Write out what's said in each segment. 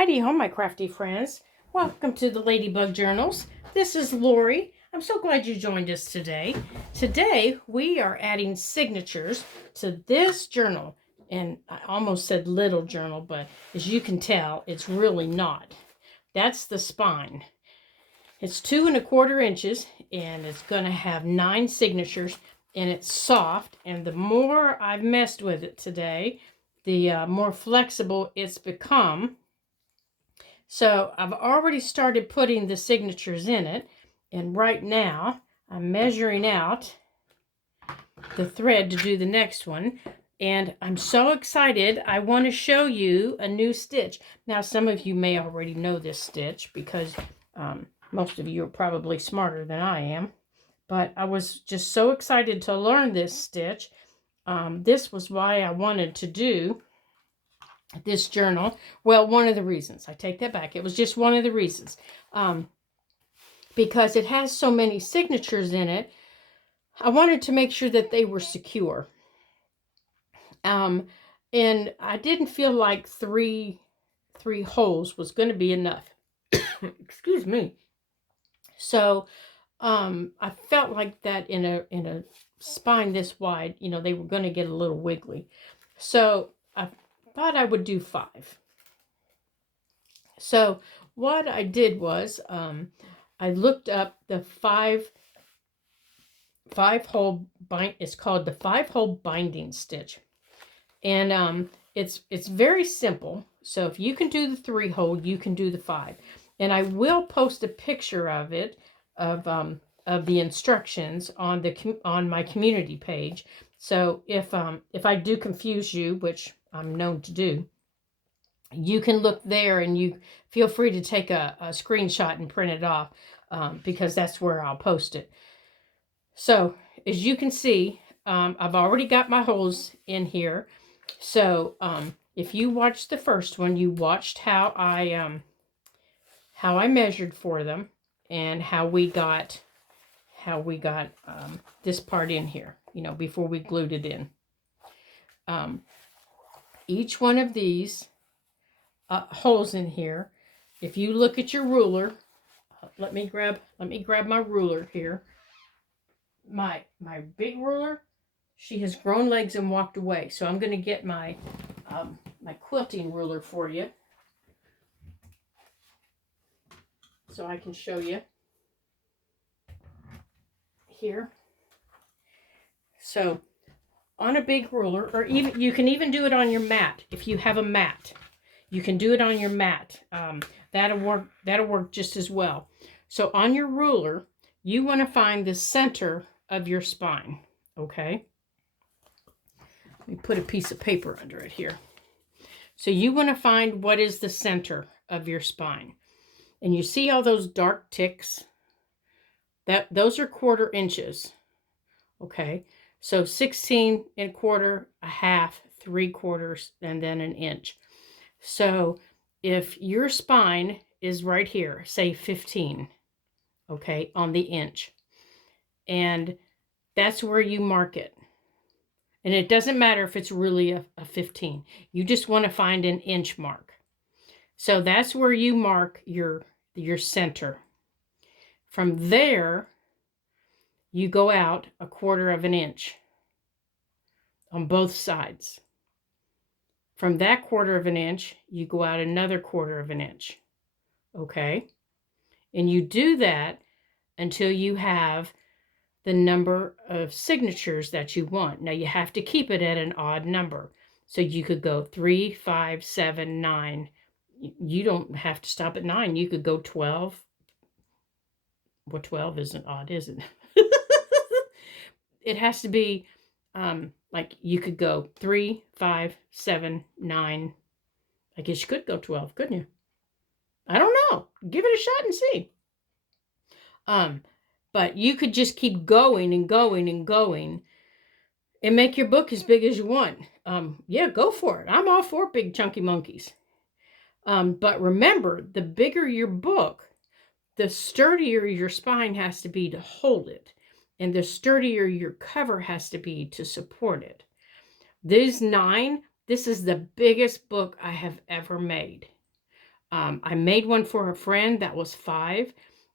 Heidi ho, my crafty friends. Welcome to the Ladybug Journals. This is Lori. I'm so glad you joined us today. Today, we are adding signatures to this journal. And I almost said little journal, but as you can tell, it's really not. That's the spine. It's 2¼ inches, and it's going to have 9 signatures, and it's soft. And the more I've messed with it today, the more flexible it's become. So I've already started putting the signatures in it, and right now I'm measuring out the thread to do the next one, and I'm so excited. I want to show you a new stitch. Now, some of you may already know this stitch because most of you are probably smarter than I am, but I was just so excited to learn this stitch. This was why I wanted to do this journal. Well, one of the reasons. I take that back. It was just one of the reasons. Because it has so many signatures in it, I wanted to make sure that they were secure. And I didn't feel like three holes was going to be enough. Excuse me. So I felt like that in a spine this wide, they were going to get a little wiggly. So I thought I would do 5. So what I did was I looked up the 5-hole bind. It's called the 5-hole binding stitch, and it's very simple. So if you can do the 3-hole, you can do the 5. And I will post a picture of it of the instructions on my community page. So if I do confuse you, which I'm known to do, you can look there, and you feel free to take a screenshot and print it off because that's where I'll post it. So as you can see, I've already got my holes in here. So if you watched the first one, you watched how I measured for them and how we got this part in here, before we glued it in. Each one of these holes in here, if you look at your ruler, let me grab my ruler here. My big ruler, she has grown legs and walked away, so I'm going to get my my quilting ruler for you so I can show you here. So on a big ruler, or even you can even do it on your mat. If you have a mat, you can do it on your mat. That'll work just as well. So on your ruler, you want to find the center of your spine. Okay. Let me put a piece of paper under it here. So you want to find what is the center of your spine. And you see all those dark ticks? Those are 1/4 inches. Okay. So 16¼ a half, 3/4, and then an inch. So if your spine is right here, say 15, okay, on the inch, and that's where you mark it. And it doesn't matter if it's really a 15. You just want to find an inch mark. So that's where you mark your center. From there, you go out 1/4 of an inch on both sides. From that 1/4 of an inch, you go out another 1/4 of an inch. Okay? And you do that until you have the number of signatures that you want. Now, you have to keep it at an odd number. So you could go 3, 5, 7, 9. You don't have to stop at 9. You could go 12. Well, 12 isn't odd, is it? It has to be like you could go 3, 5, 7, 9. I guess you could go 12, couldn't you? I don't know. Give it a shot and see. But you could just keep going and going and going and make your book as big as you want. Yeah, go for it. I'm all for big chunky monkeys. But remember, the bigger your book, the sturdier your spine has to be to hold it. And the sturdier your cover has to be to support it. These 9, this is the biggest book I have ever made. I made one for a friend that was 5,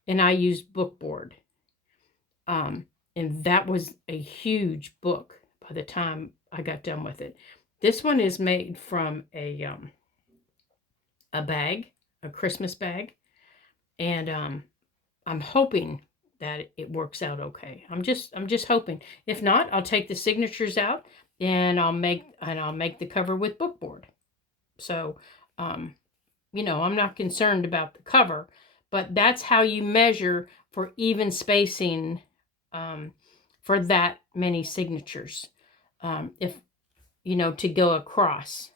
and I used bookboard. And that was a huge book by the time I got done with it. This one is made from a bag, a Christmas bag, and I'm hoping that it works out okay. I'm just hoping. If not, I'll take the signatures out and I'll make the cover with bookboard. So, I'm not concerned about the cover, but that's how you measure for even spacing for that many signatures. If to go across.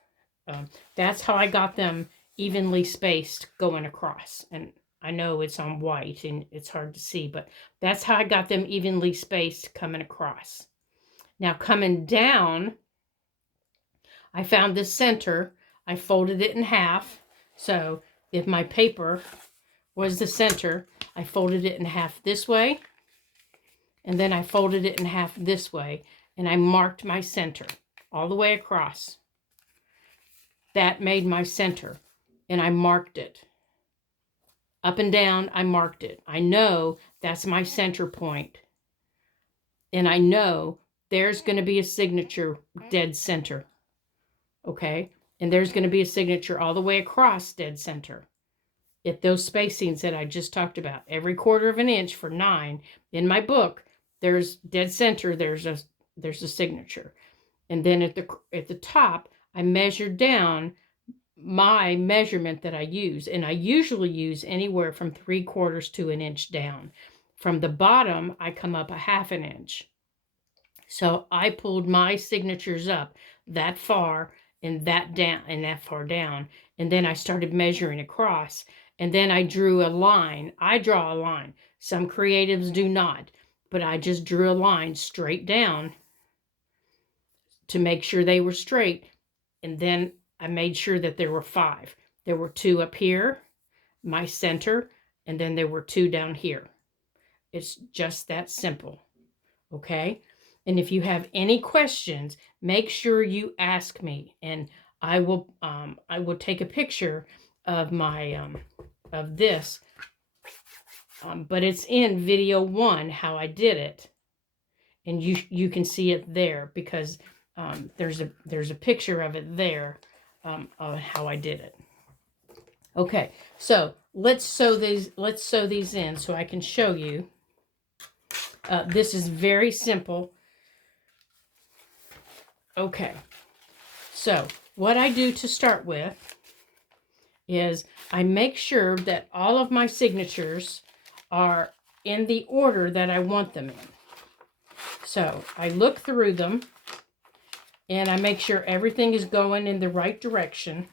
That's how I got them evenly spaced going across. And I know it's on white and it's hard to see, but that's how I got them evenly spaced coming across. Now coming down, I found this center. I folded it in half. So if my paper was the center, I folded it in half this way, and then I folded it in half this way, and I marked my center all the way across. That made my center, and I marked it. Up and down, I marked it. I know that's my center point, and I know there's going to be a signature dead center, okay? And there's going to be a signature all the way across dead center. At those spacings that I just talked about, every 1/4 of an inch for 9, in my book, there's dead center, there's a signature. And then at the top, I measured down my measurement that I use, and I usually use anywhere from 3/4 to an inch down. From the bottom, I come up a 1/2 an inch. So I pulled my signatures up that far and that down and that far down, and then I started measuring across, and then I drew a line. I draw a line. Some creatives do not, but I just drew a line straight down to make sure they were straight, and then I made sure that there were 5. There were 2 up here, my center, and then there were 2 down here. It's just that simple, okay? And if you have any questions, make sure you ask me, and I will take a picture of my of this, but it's in video 1 how I did it, and you can see it there because there's a picture of it there of how I did it. Okay, so let's sew these in so I can show you. This is very simple. Okay, so what I do to start with is I make sure that all of my signatures are in the order that I want them in. So I look through them and I make sure everything is going in the right direction.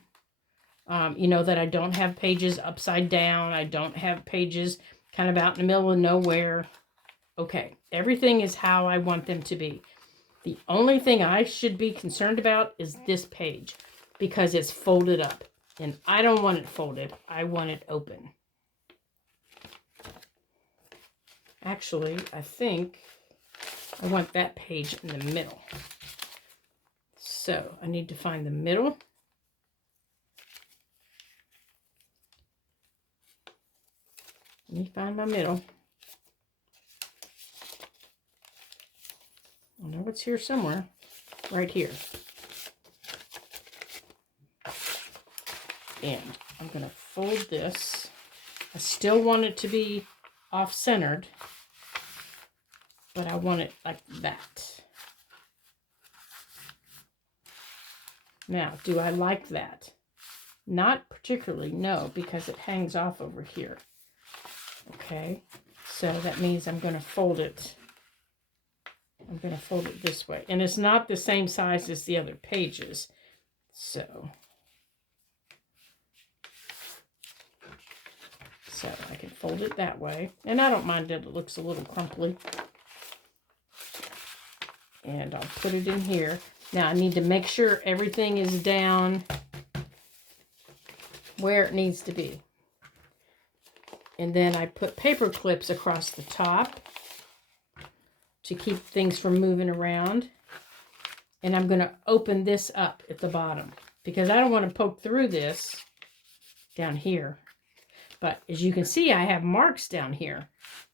That I don't have pages upside down. I don't have pages kind of out in the middle of nowhere. Okay, everything is how I want them to be. The only thing I should be concerned about is this page because it's folded up. And I don't want it folded. I want it open. Actually, I think I want that page in the middle. So I need to find the middle. Let me find my middle. I know it's here somewhere. Right here. And I'm going to fold this. I still want it to be off-centered, but I want it like that. Now, do I like that? Not particularly, no, because it hangs off over here. Okay, so that means I'm going to fold it. I'm going to fold it this way. And it's not the same size as the other pages. So I can fold it that way. And I don't mind that it looks a little crumply. And I'll put it in here. Now I need to make sure everything is down where it needs to be. And then I put paper clips across the top to keep things from moving around. And I'm going to open this up at the bottom because I don't want to poke through this. down here. But as you can see, I have marks down here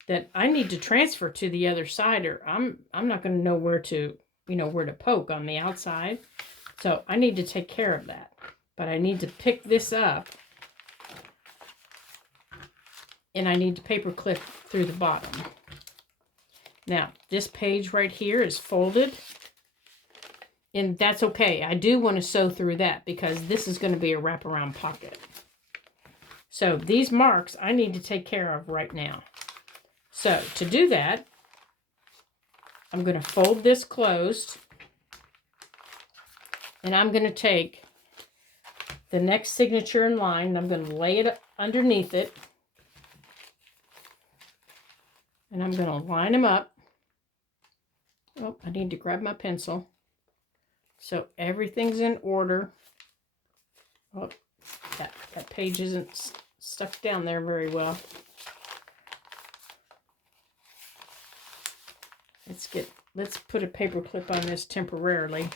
that I need to transfer to the other side, or I'm not going to know where to, where to poke on the outside. So I need to take care of that. But I need to pick this up, and I need to paper clip through the bottom. Now, this page right here is folded, and that's okay. I do want to sew through that because this is going to be a wraparound pocket. So these marks I need to take care of right now. So to do that, I'm going to fold this closed, and I'm going to take the next signature in line, and I'm going to lay it underneath it, and I'm going to line them up. Oh, I need to grab my pencil. So everything's in order. Oh, that page isn't stuck down there very well. Let's put a paper clip on this temporarily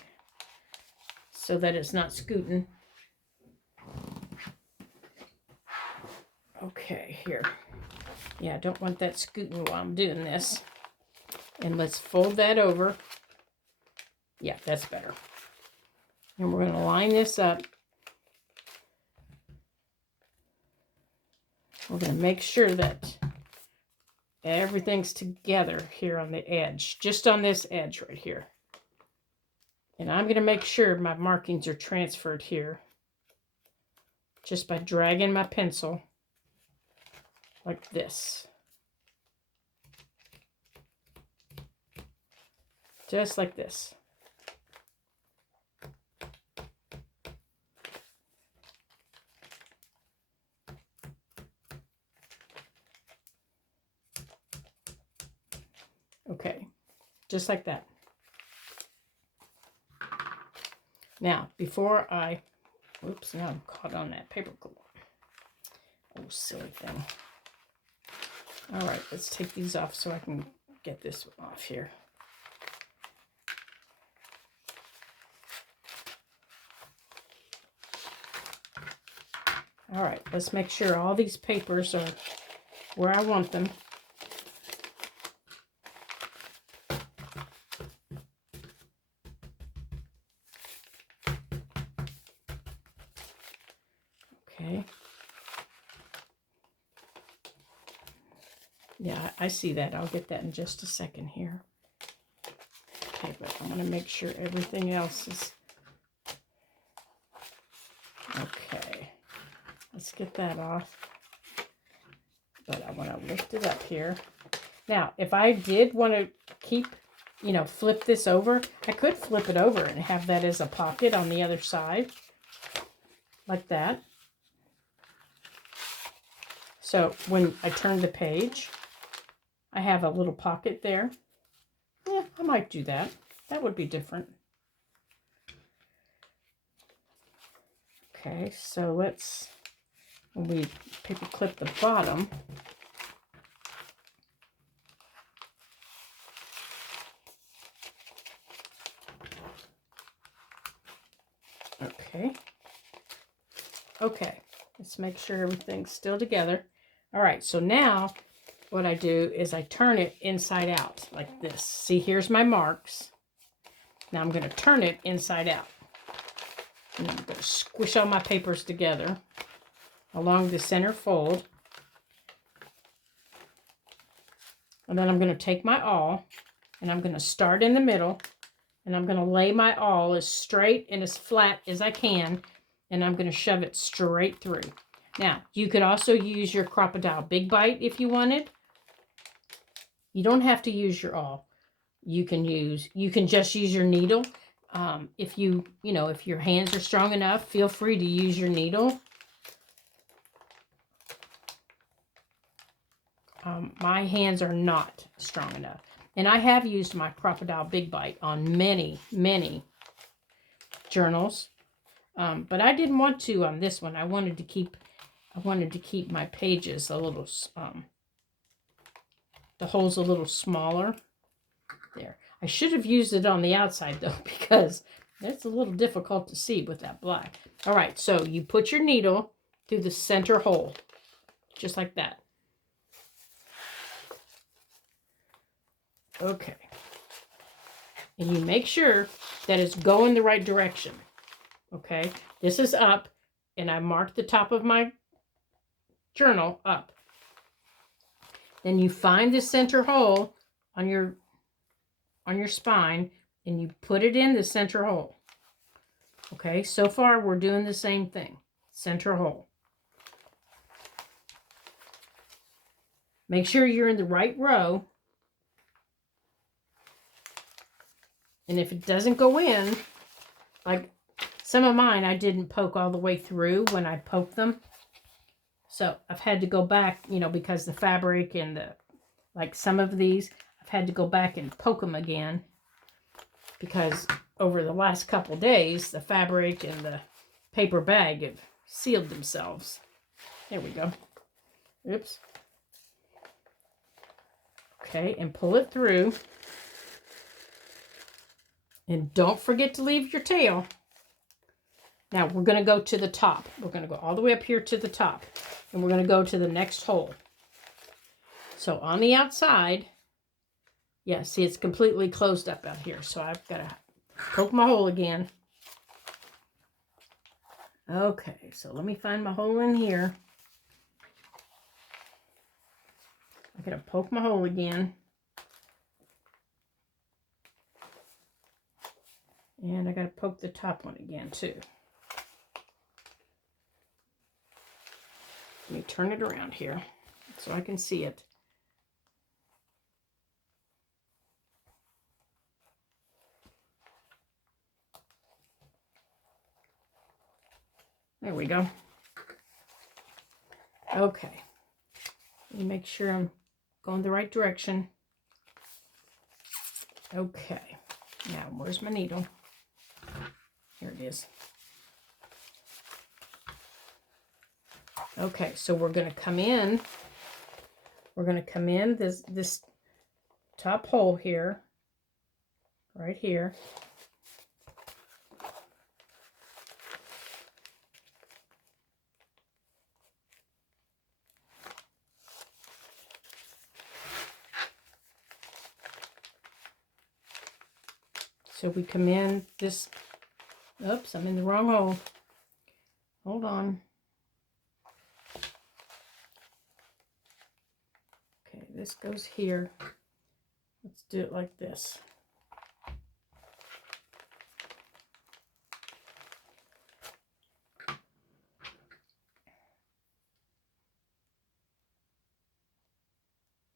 so that it's not scooting. Okay, here. Yeah, I don't want that scooting while I'm doing this. And let's fold that over. Yeah, that's better. And we're going to line this up. We're going to make sure that everything's together here on the edge, just on this edge right here. And I'm going to make sure my markings are transferred here just by dragging my pencil like this. Just like this. Okay, just like that. Now, before I, oops, now I'm caught on that paper clip. Oh, silly thing. All right, let's take these off so I can get this one off here. All right, let's make sure all these papers are where I want them. Okay. Yeah, I see that. I'll get that in just a second here. Okay, but I want to make sure everything else is... Okay. Let's get that off. But I want to lift it up here. Now, if I did want to keep, flip this over, I could flip it over and have that as a pocket on the other side. Like that. So when I turn the page, I have a little pocket there. Yeah, I might do that. That would be different. Okay, so let's, when we paper clip the bottom, okay, let's make sure everything's still together. All right, so now what I do is I turn it inside out like this. See, here's my marks. Now I'm going to turn it inside out. And I'm going to squish all my papers together along the center fold. And then I'm going to take my awl, and I'm going to start in the middle, and I'm going to lay my awl as straight and as flat as I can, and I'm going to shove it straight through. Now, you could also use your Crocodile Big Bite if you wanted. You don't have to use your awl. You can just use your needle. If if your hands are strong enough, feel free to use your needle. My hands are not strong enough. And I have used my Crocodile Big Bite on many, many journals. But I didn't want to on this one. I wanted to keep my pages a little, the holes a little smaller. There. I should have used it on the outside though, because it's a little difficult to see with that black. All right, so you put your needle through the center hole, just like that. Okay. And you make sure that it's going the right direction. Okay. This is up, and I marked the top of my journal up. Then you find the center hole on your spine, and you put it in the center hole. Okay, so far we're doing the same thing. Center hole. Make sure you're in the right row. And if it doesn't go in, like some of mine, I didn't poke all the way through when I poked them. So I've had to go back, you know, because the fabric and like some of these, I've had to go back and poke them again. Because over the last couple days, the fabric and the paper bag have sealed themselves. There we go. Oops. Okay, and pull it through. And don't forget to leave your tail. Now, we're going to go to the top. We're going to go all the way up here to the top. And we're going to go to the next hole. So on the outside, yeah, see, it's completely closed up out here. So I've got to poke my hole again. Okay, so let me find my hole in here. I'm going to poke my hole again. And I got to poke the top one again, too. Let me turn it around here so I can see it. There we go. Okay. Let me make sure I'm going the right direction. Okay. Now, where's my needle? Here it is. Okay, so we're going to come in. We're going to come in this top hole here, right here. So we come in this, oops, I'm in the wrong hole. Hold on. Okay, this goes here. Let's do it like this.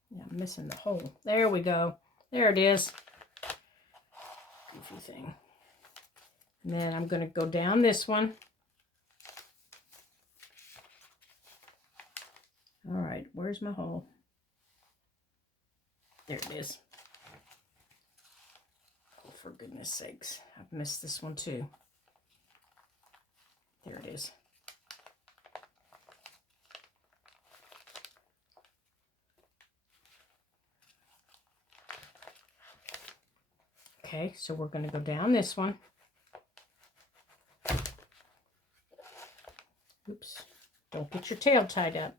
Yeah, I'm missing the hole. There we go. There it is. Goofy thing. And then I'm going to go down this one. All right, where's my hole? There it is. Oh, for goodness sakes. I've missed this one too. There it is. Okay, so we're going to go down this one. Oops. Don't get your tail tied up.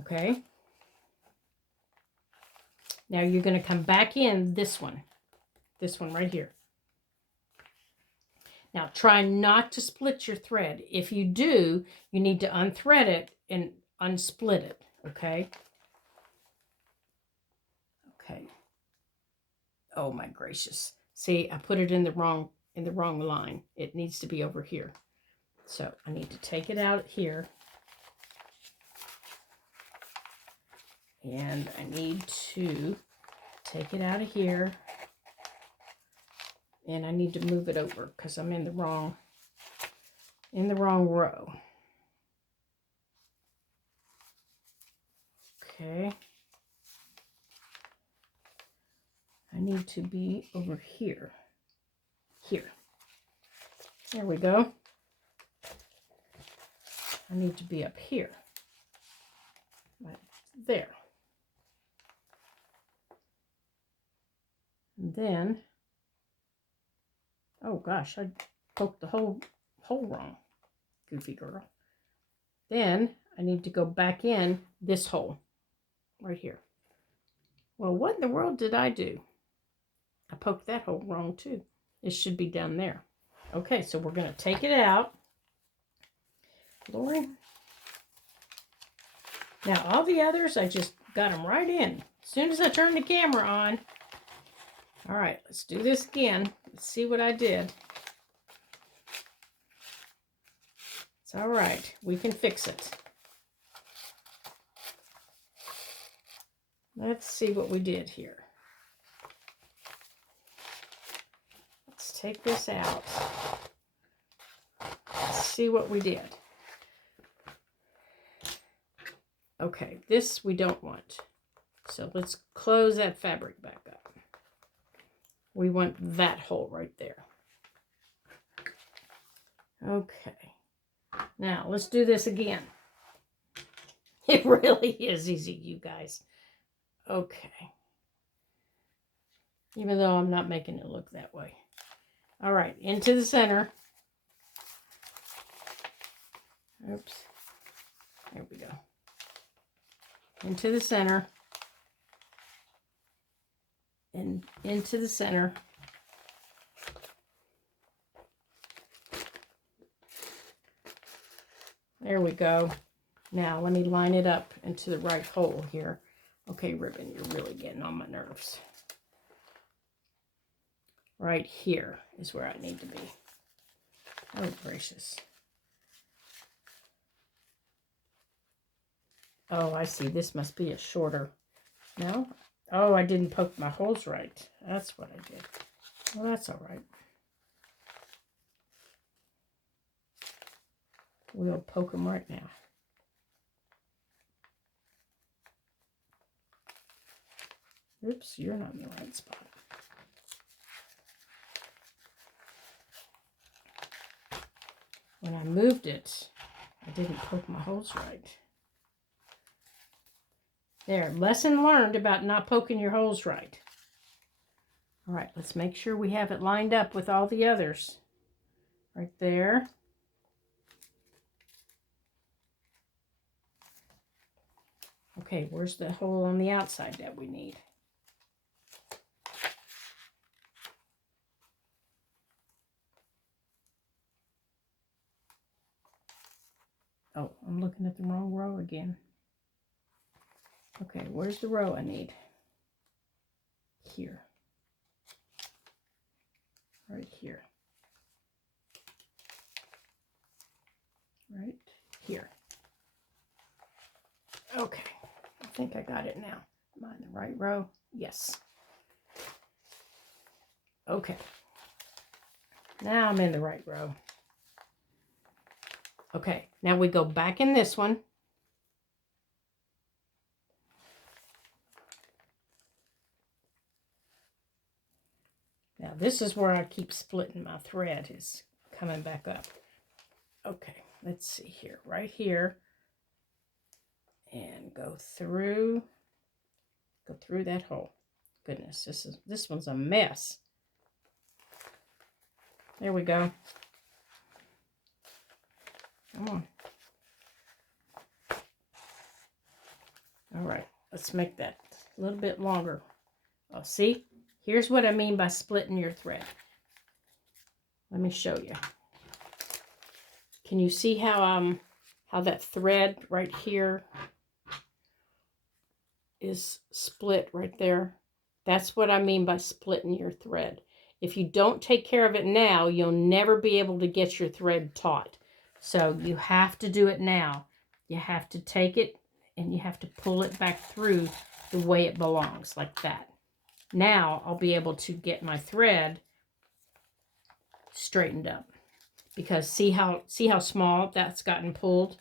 Okay. Now you're going to come back in this one right here. Now try not to split your thread. If you do, you need to unthread it and unsplit it, okay? Okay. Oh my gracious. See, I put it in the wrong line. It needs to be over here. So I need to take it out here. And I need to take it out of here. And I need to move it over because I'm in the wrong row. Okay. I need to be over here. Here. There we go. I need to be up here. Right there. And then, oh gosh, I poked the whole hole wrong. goofy girl. Then I need to go back in this hole right here. Well, what in the world did I do? I poked that hole wrong too. It should be down there. Okay, so we're going to take it out. Lori. Now, all the others, I just got them right in. As soon as I turned the camera on. All right, let's do this again. Let's see what I did. It's all right. We can fix it. Let's see what we did here. Let's take this out. Let's see what we did. Okay, this we don't want. So let's close that fabric back up. We want that hole right there. Okay. Now, let's do this again. It really is easy, you guys. Okay. Even though I'm not making it look that way. All right, into the center. Oops. There we go. Into the center. And into the center. There we go. Now let me line it up into the right hole here. Okay, ribbon, you're really getting on my nerves. Right here is where I need to be. Oh, gracious. Oh, I see. This must be a shorter. No? Oh, I didn't poke my holes right. That's what I did. Well, that's all right. We'll poke them right now. Oops, you're not in the right spot. When I moved it, I didn't poke my holes right. There, lesson learned about not poking your holes right. All right, let's make sure we have it lined up with all the others. Right there. Okay, where's the hole on the outside that we need? Oh, I'm looking at the wrong row again. Okay, where's the row I need? Here. Right here. Right here. Okay, I think I got it now. Am I in the right row? Yes. Okay. Now I'm in the right row. Okay, now we go back in this one. Now this is where I keep splitting my thread, is coming back up. Okay, let's see here, right here. And go through that hole. Goodness, this one's a mess. There we go. Come on. All right, let's make that a little bit longer. Oh, see? Here's what I mean by splitting your thread. Let me show you. Can you see how that thread right here is split right there? That's what I mean by splitting your thread. If you don't take care of it now, you'll never be able to get your thread taut. So you have to do it now. You have to take it and you have to pull it back through the way it belongs, like that. Now I'll be able to get my thread straightened up. Because see how small that's gotten pulled?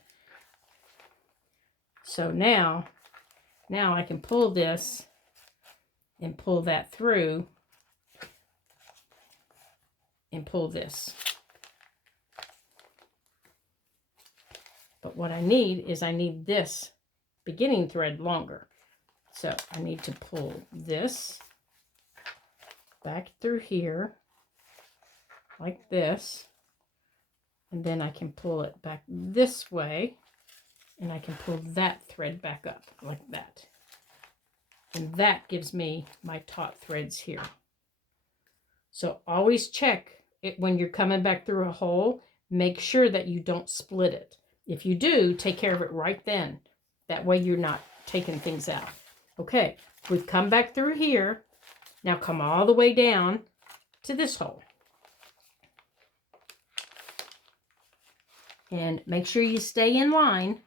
So now I can pull this and pull that through and pull this. But what I need is this beginning thread longer. So I need to pull this back through here like this And then I can pull it back this way, and I can pull that thread back up like that. And that gives me my taut threads here. So always check it when you're coming back through a hole. Make sure that you don't split it. If you do, take care of it right then. That way you're not taking things out. Okay, we've come back through here. Now come all the way down to this hole. And make sure you stay in line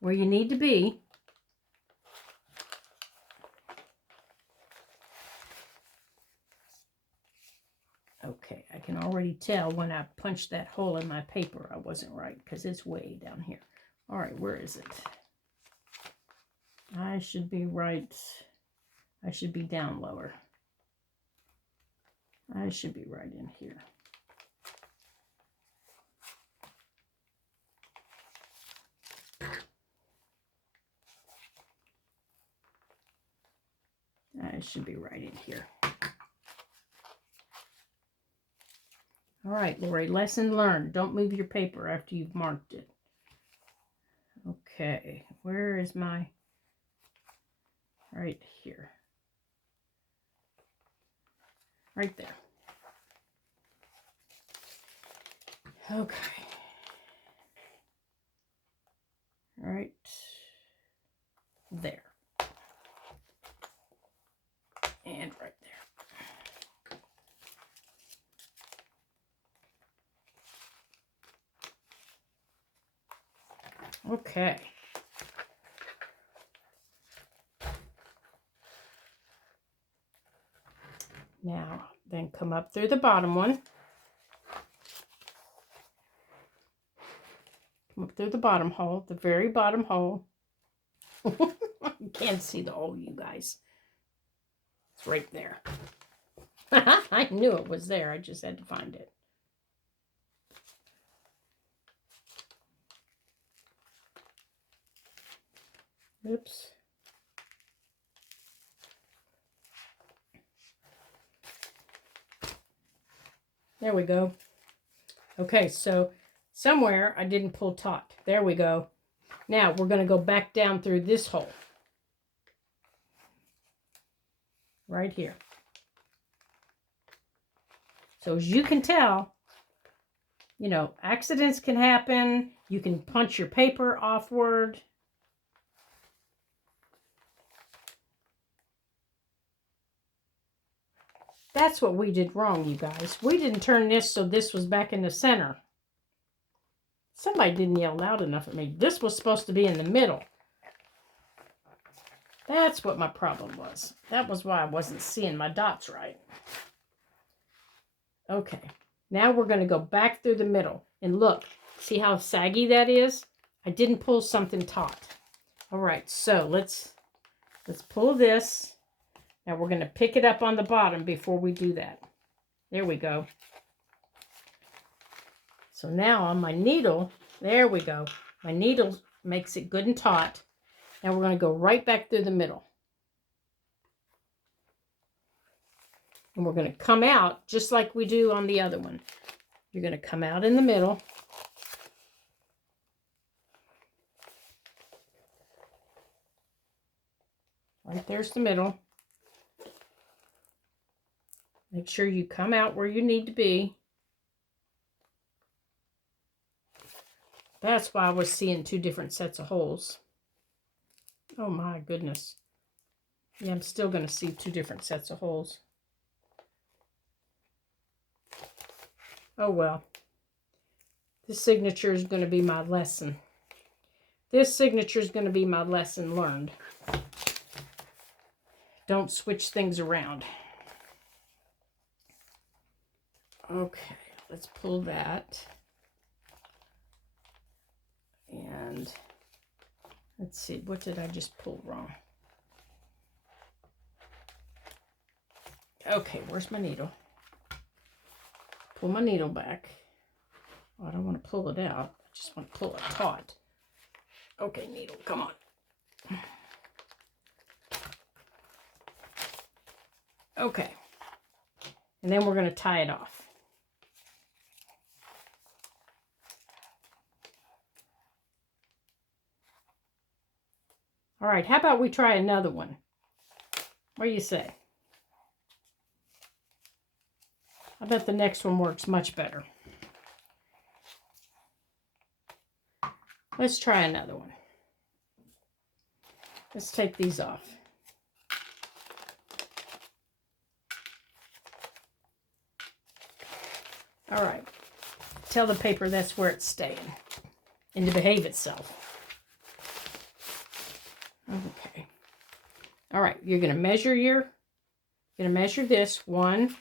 where you need to be. Okay, I can already tell when I punched that hole in my paper I wasn't right because it's way down here. All right, where is it? I should be right. I should be down lower. I should be right in here. I should be right in here. All right, Lori, lesson learned. Don't move your paper after you've marked it. Okay, where is my... Right here. Right there. Okay. Right there. And right there. Okay. Now, then come up through the bottom one. Come up through the bottom hole, the very bottom hole. You can't see the hole, you guys. It's right there. I knew it was there. I just had to find it. Oops. There we go. Okay, so somewhere I didn't pull taut. There we go. Now we're going to go back down through this hole. Right here. So as you can tell, you know, accidents can happen. You can punch your paper offward. That's what we did wrong, you guys. We didn't turn this so this was back in the center. Somebody didn't yell loud enough at me. This was supposed to be in the middle. That's what my problem was. That was why I wasn't seeing my dots right. Okay, now we're going to go back through the middle. And look, see how saggy that is? I didn't pull something taut. All right, so let's pull this. Now we're going to pick it up on the bottom before we do that. There we go. So now on my needle, there we go. My needle makes it good and taut. Now we're going to go right back through the middle. And we're going to come out just like we do on the other one. You're going to come out in the middle. Right there's the middle. Make sure you come out where you need to be. That's why I was seeing two different sets of holes. Oh my goodness. Yeah, I'm still going to see two different sets of holes. Oh well. This signature is going to be my lesson. This signature is going to be my lesson learned. Don't switch things around. Okay, let's pull that. And let's see, what did I just pull wrong? Okay, where's my needle? Pull my needle back. Oh, I don't want to pull it out. I just want to pull it taut. Okay, needle, come on. Okay. And then we're going to tie it off. All right, how about we try another one? What do you say? I bet the next one works much better. Let's try another one. Let's take these off. All right. Tell the paper that's where it's staying and to behave itself. Okay. All right. You're going to measure this 1,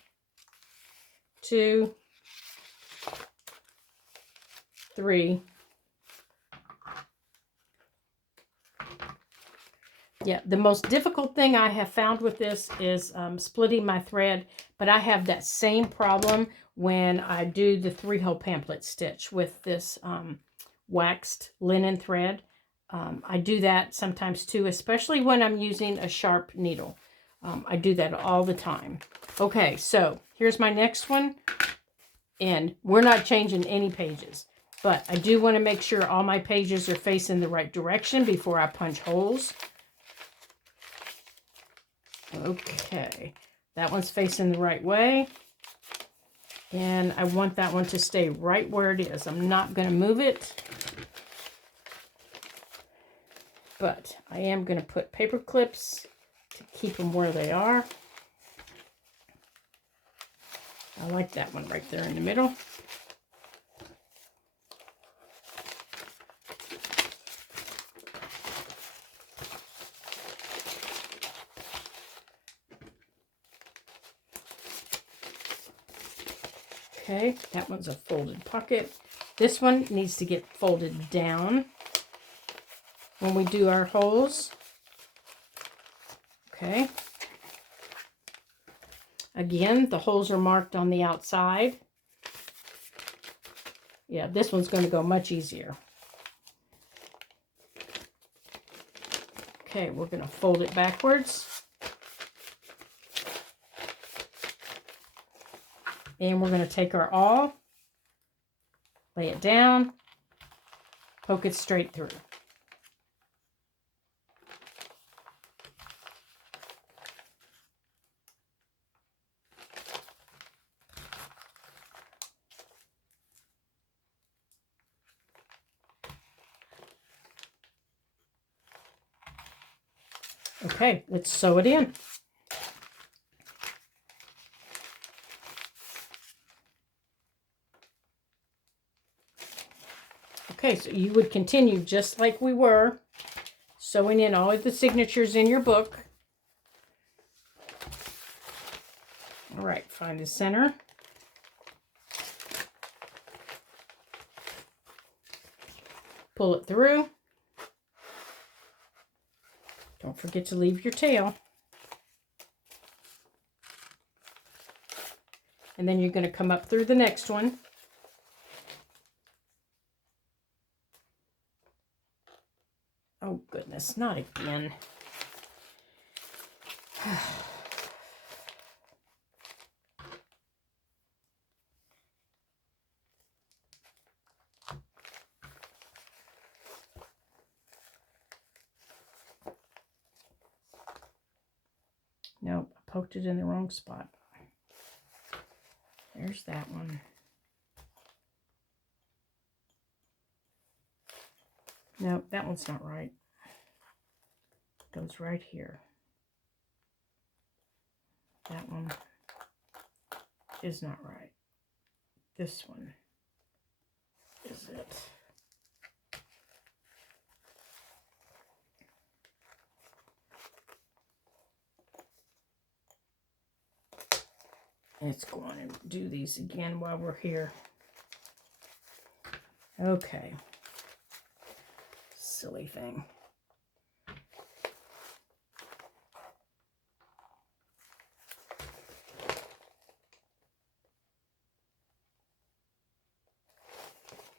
2, 3. Yeah, the most difficult thing I have found with this is splitting my thread, but I have that same problem when I do the 3-hole pamphlet stitch with this waxed linen thread. I do that sometimes too, especially when I'm using a sharp needle. I do that all the time. Okay, so here's my next one, and we're not changing any pages, but I do want to make sure all my pages are facing the right direction before I punch holes. Okay, that one's facing the right way. And I want that one to stay right where it is. I'm not going to move it. But I am going to put paper clips to keep them where they are. I like that one right there in the middle. Okay, that one's a folded pocket. This one needs to get folded down when we do our holes. Okay. Again, the holes are marked on the outside. Yeah, this one's going to go much easier. Okay, we're going to fold it backwards. And we're going to take our awl, lay it down, poke it straight through. Okay, let's sew it in. Okay, so you would continue just like we were, sewing in all of the signatures in your book. All right, find the center. Pull it through. Don't forget to leave your tail. And then you're going to come up through the next one. Oh, goodness, not again. Nope, I poked it in the wrong spot. There's that one. Nope, that one's not right. It goes right here. That one is not right. This one is it. Let's go on and do these again while we're here. Okay. Silly thing.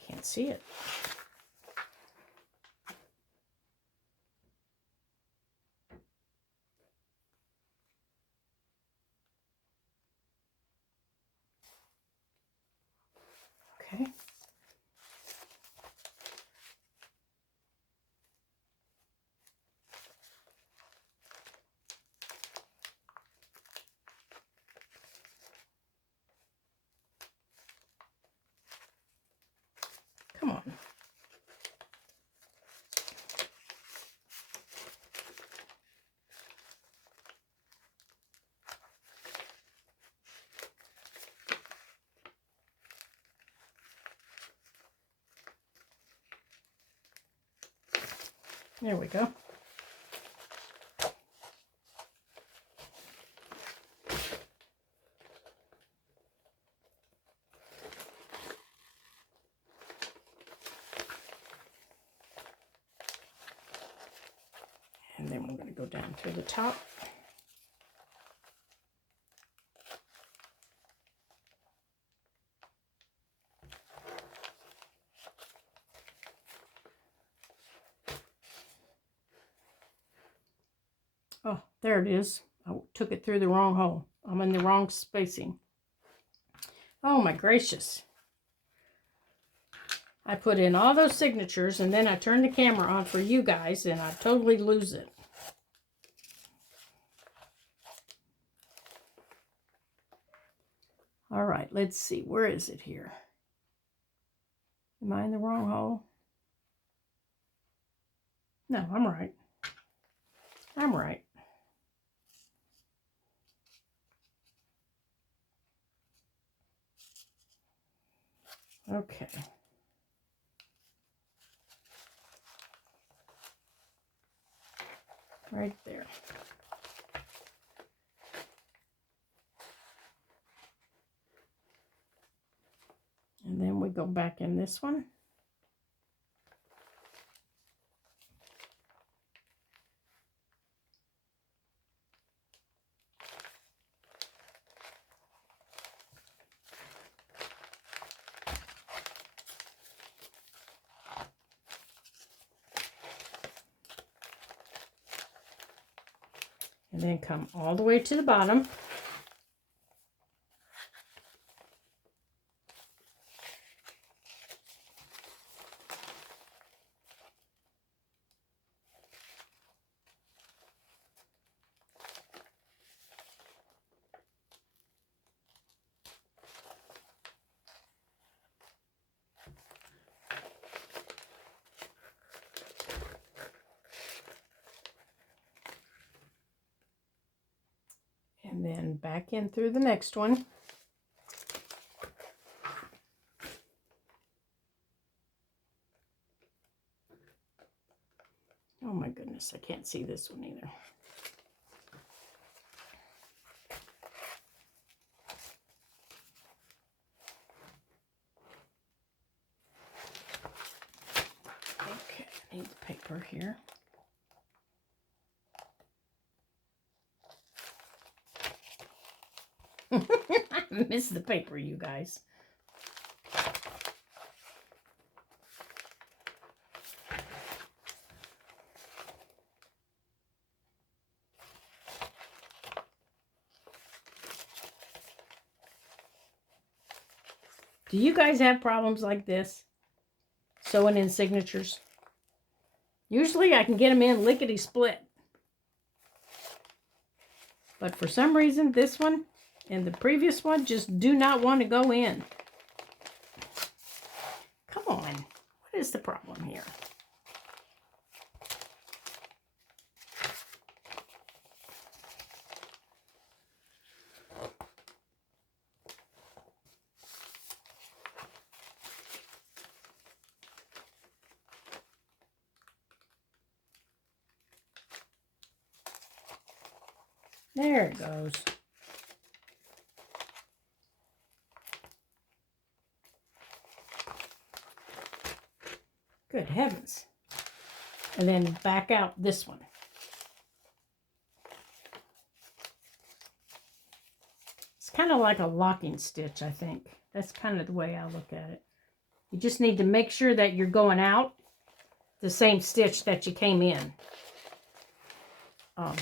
Can't see it. Okay. There we go. And then we're going to go down through the top. Oh, there it is. I took it through the wrong hole. I'm in the wrong spacing. Oh my gracious. I put in all those signatures and then I turn the camera on for you guys and I totally lose it. All right, let's see. Where is it here? Am I in the wrong hole? No, I'm right. I'm right. Okay. Right there. And then we go back in this one. And then come all the way to the bottom. And then back in through the next one. Oh my goodness, I can't see this one either. Okay, I need the paper here. I missed the paper, you guys. Do you guys have problems like this? Sewing in signatures? Usually I can get them in lickety-split. But for some reason, this one and the previous one just do not want to go in. Come on. What is the problem here? There it goes. Good heavens. And then back out this one. It's kind of like a locking stitch, I think. That's kind of the way I look at it. You just need to make sure that you're going out the same stitch that you came in.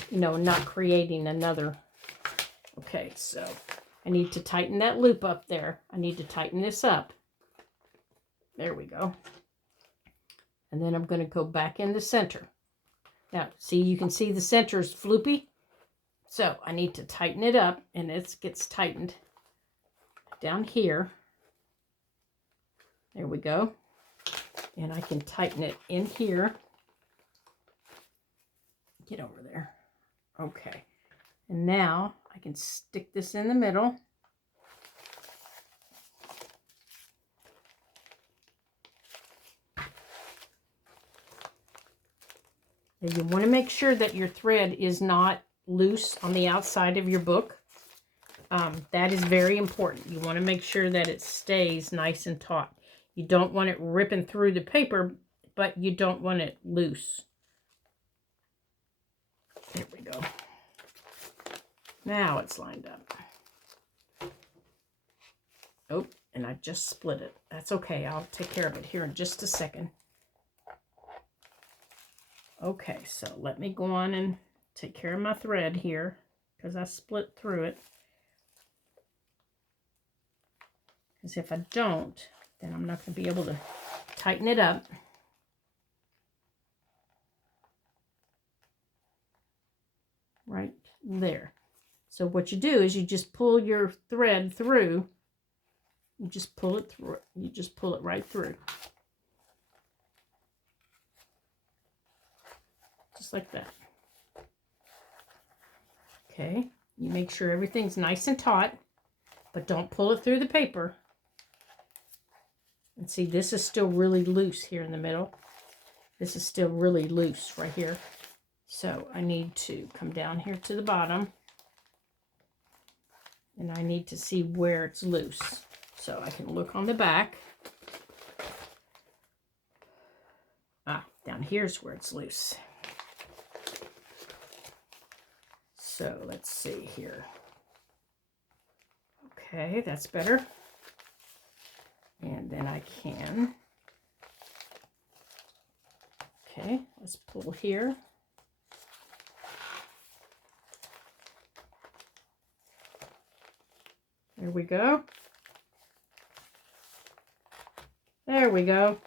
You know, not creating another. Okay, so I need to tighten that loop up there. I need to tighten this up. There we go. And then I'm going to go back in the center. Now, see, you can see the center is floopy. So I need to tighten it up, and it gets tightened down here. There we go. And I can tighten it in here. Get over there. Okay. And now I can stick this in the middle. And you want to make sure that your thread is not loose on the outside of your book. That is very important. You want to make sure that it stays nice and taut. You don't want it ripping through the paper, but you don't want it loose. There we go. Now it's lined up. Oh, and I just split it. That's okay. I'll take care of it here in just a second. Okay, so let me go on and take care of my thread here because I split through it. Because if I don't, then I'm not going to be able to tighten it up. Right there. So what you do is you just pull your thread through. You just pull it through. You just pull it right through. Just like that. Okay. You make sure everything's nice and taut, but don't pull it through the paper. And see, this is still really loose here in the middle. This is still really loose right here. So I need to come down here to the bottom. And I need to see where it's loose. So I can look on the back. Ah, down here's where it's loose. So let's see here. Okay, that's better. And then I can. Okay, let's pull here. There we go. There we go.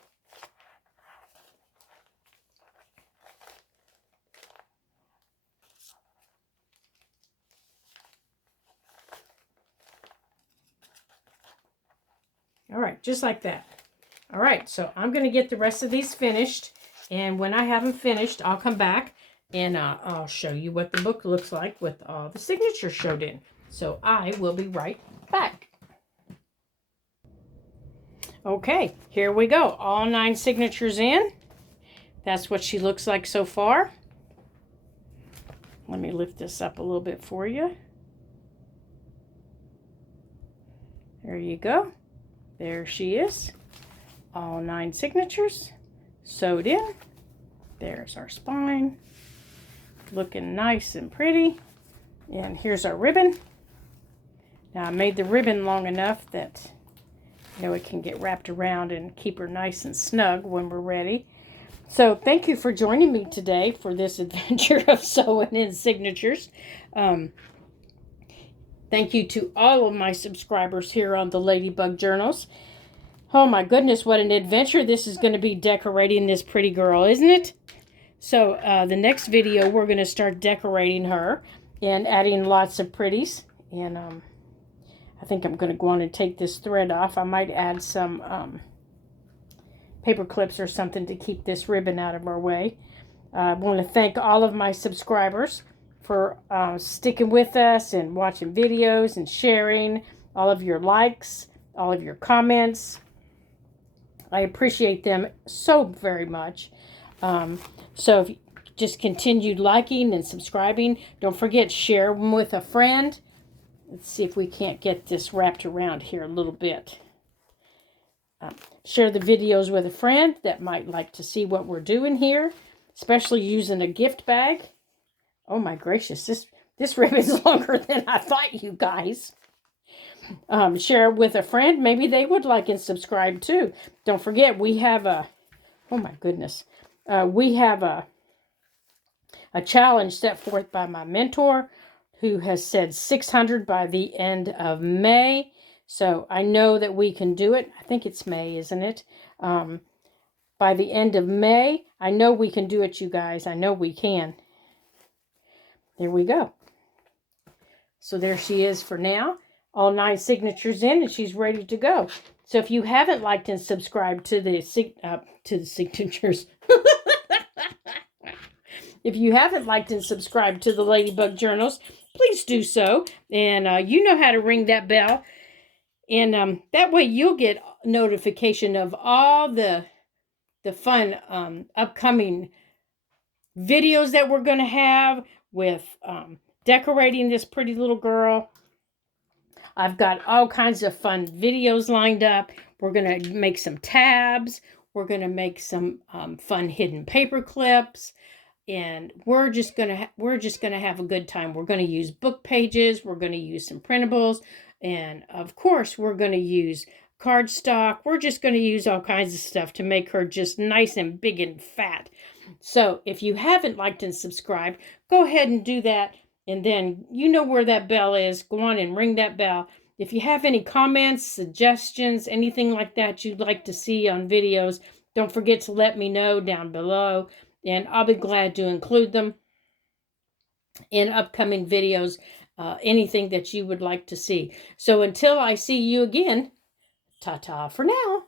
All right, just like that. All right, so I'm going to get the rest of these finished. And when I have them finished, I'll come back and I'll show you what the book looks like with all the signatures showed in. So I will be right back. Okay, here we go. All 9 signatures in. That's what she looks like so far. Let me lift this up a little bit for you. There you go. There she is. All 9 signatures sewed in. There's our spine. Looking nice and pretty. And here's our ribbon. Now I made the ribbon long enough that it can get wrapped around and keep her nice and snug when we're ready. So thank you for joining me today for this adventure of sewing in signatures. Thank you to all of my subscribers here on the Ladybug Journals. Oh my goodness, what an adventure this is going to be decorating this pretty girl, isn't it? So the next video, we're going to start decorating her and adding lots of pretties. And I think I'm going to go on and take this thread off. I might add some paper clips or something to keep this ribbon out of our way. I want to thank all of my subscribers for sticking with us and watching videos and sharing, all of your likes, all of your comments. I appreciate them so very much. So if you just continue liking and subscribing, don't forget, share them with a friend. Let's see if we can't get this wrapped around here a little bit. Share the videos with a friend that might like to see what we're doing here, especially using a gift bag. Oh my gracious, this ribbon is longer than I thought, you guys. Share it with a friend. Maybe they would like and subscribe too. Don't forget, we have a, oh my goodness, we have a challenge set forth by my mentor who has said 600 by the end of May. So I know that we can do it. I think it's May, isn't it? By the end of May, I know we can do it, you guys. I know we can. There we go. So there she is for now. All 9 signatures in, and she's ready to go. So if you haven't liked and subscribed to the signatures, if you haven't liked and subscribed to the Ladybug Journals, please do so. And you know how to ring that bell. And that way you'll get notification of all the fun upcoming videos that we're going to have with decorating this pretty little girl. I've got all kinds of fun videos lined up. We're going to make some tabs. We're going to make some fun hidden paper clips. And we're just gonna have a good time. We're gonna use book pages. We're gonna use some printables, and of course, we're gonna use cardstock. We're just gonna use all kinds of stuff to make her just nice and big and fat. So, if you haven't liked and subscribed, go ahead and do that. And then you know where that bell is. Go on and ring that bell. If you have any comments, suggestions, anything like that you'd like to see on videos, don't forget to let me know down below. And I'll be glad to include them in upcoming videos, anything that you would like to see. So until I see you again, ta-ta for now.